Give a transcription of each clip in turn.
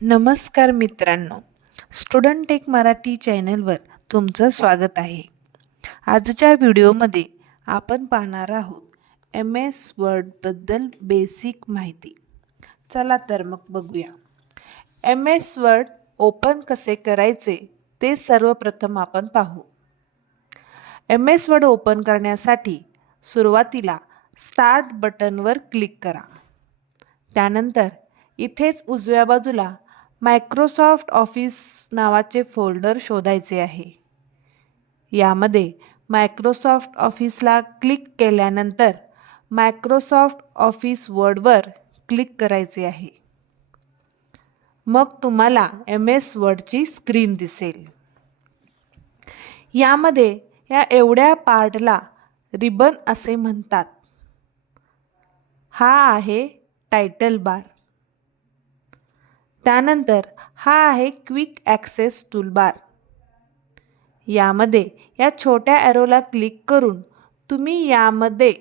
नमस्कार मित्रांनो, student take Marathi चॅनलवर तुमचं स्वागत आहे. आजच्या व्हिडिओमध्ये आपण पाहणार आहोत MS वर्डबद्दल बेसिक माहिती. चला तर मग बघूया. MS वर्ड ओपन कसे करायचे ते सर्वप्रथम आपण पाहू. MS वर्ड ओपन करण्यासाठी सुरुवातीला स्टार्ट बटनवर क्लिक करा. त्यानंतर इथेच उजव्या बाजूला मायक्रोसॉफ्ट ऑफिस नावाचे फोल्डर शोधायचे आहे. यामध्ये मायक्रोसॉफ्ट ऑफिसला क्लिक केल्यानंतर मायक्रोसॉफ्ट ऑफिस वर्डवर क्लिक करायचे आहे. मग तुम्हाला MS वर्डची स्क्रीन दिसेल. यामध्ये या एवढ्या पार्टला रिबन असे म्हणतात. हा आहे टायटल बार. त्यानंतर हा आहे क्विक ॲक्सेस टूलबार. यामध्ये या छोट्या ॲरोला क्लिक करून तुम्ही यामध्ये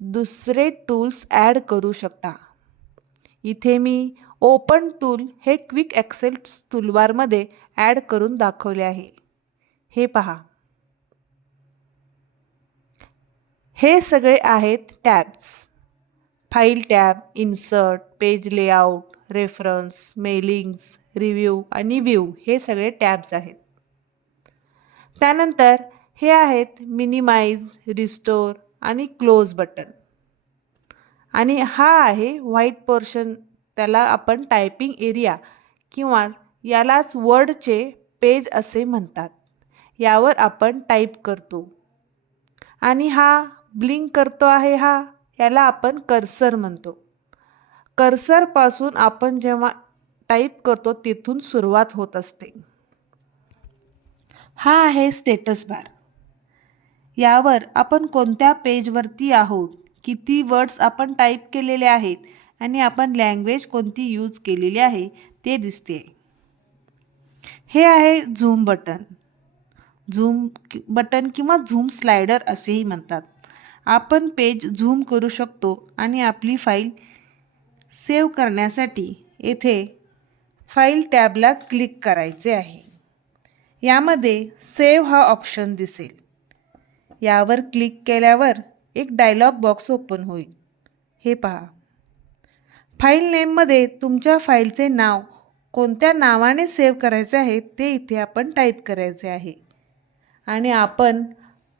दुसरे टूल्स ॲड करू शकता. इथे मी ओपन टूल हे क्विक ॲक्सेस टूलबारमध्ये ॲड करून दाखवले आहे. हे पहा. हे सगळे आहेत tabs. File tab, insert, page layout, references, mailings, review आणि व्ह्यू हे सगळे टॅब्स आहेत. त्यानंतर हे आहेत मिनिमाइज, रिस्टोर आणि क्लोज बटन. आणि हा आहे व्हाईट पोर्शन, त्याला आपण टायपिंग एरिया किंवा यालाच वर्डचे पेज असे म्हणतात. यावर आपण टाईप करतो. आणि हा ब्लिंक करतो आहे याला आपण कर्सर म्हणतो. कर्सरपासून आपण जेव्हा टाईप करतो तिथून सुरुवात होत असते. हा आहे स्टेटस बार. यावर आपण कोणत्या पेजवरती आहोत, किती वर्ड्स आपण टाईप केलेले आहेत आणि आपण लँग्वेज कोणती यूज केलेली आहे ते दिसते. हे आहे झूम बटन. झूम बटन किंवा झूम स्लायडर असेही म्हणतात. आपण पेज झूम करू शकतो आणि आपली फाईल सेव्ह करण्यासाठी येथे फाईल टॅबला क्लिक करायचे आहे. यामध्ये सेव्ह हा ऑप्शन दिसेल. यावर क्लिक केल्यावर एक डायलॉग बॉक्स ओपन होईल. हे पहा. फाईल नेममध्ये तुमच्या फाईलचे नाव कोणत्या नावाने सेव्ह करायचे आहे ते इथे आपण टाईप करायचे आहे. आणि आपण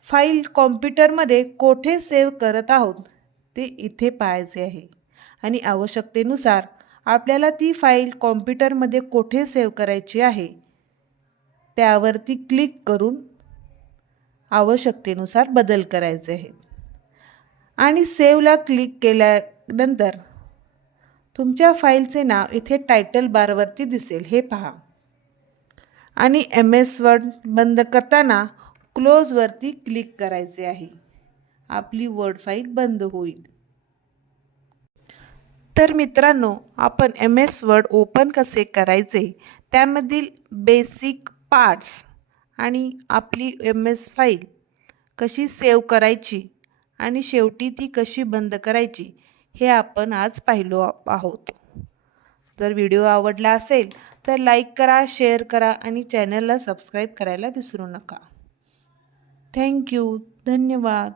फाईल कॉम्प्युटरमध्ये कोठे सेव्ह करत आहोत ते इथे पाहायचे आहे. आणि आवश्यकतेनुसार आपल्याला ती फाईल कॉम्प्युटरमध्ये कोठे सेव्ह करायची आहे त्यावरती क्लिक करून आवश्यकतेनुसार बदल करायचे आहेत. आणि सेव्हला क्लिक केल्यानंतर तुमच्या फाईलचे नाव इथे टायटल बारवरती दिसेल. हे पहा. आणि MS वर्ड बंद करताना क्लोजवरती क्लिक करायचे आहे. आपली वर्ड फाईल बंद होईल. तर मित्रांनो, आपण MS वर्ड ओपन कसे करायचे, त्यामधील बेसिक पार्ट्स आणि आपली MS फाईल कशी सेव्ह करायची आणि शेवटी ती कशी बंद करायची हे आपण आज पाहिलो आहोत. जर व्हिडिओ आवडला असेल तर लाईक करा, शेअर करा आणि चॅनलला सबस्क्राईब करायला विसरू नका. थँक्यू. धन्यवाद.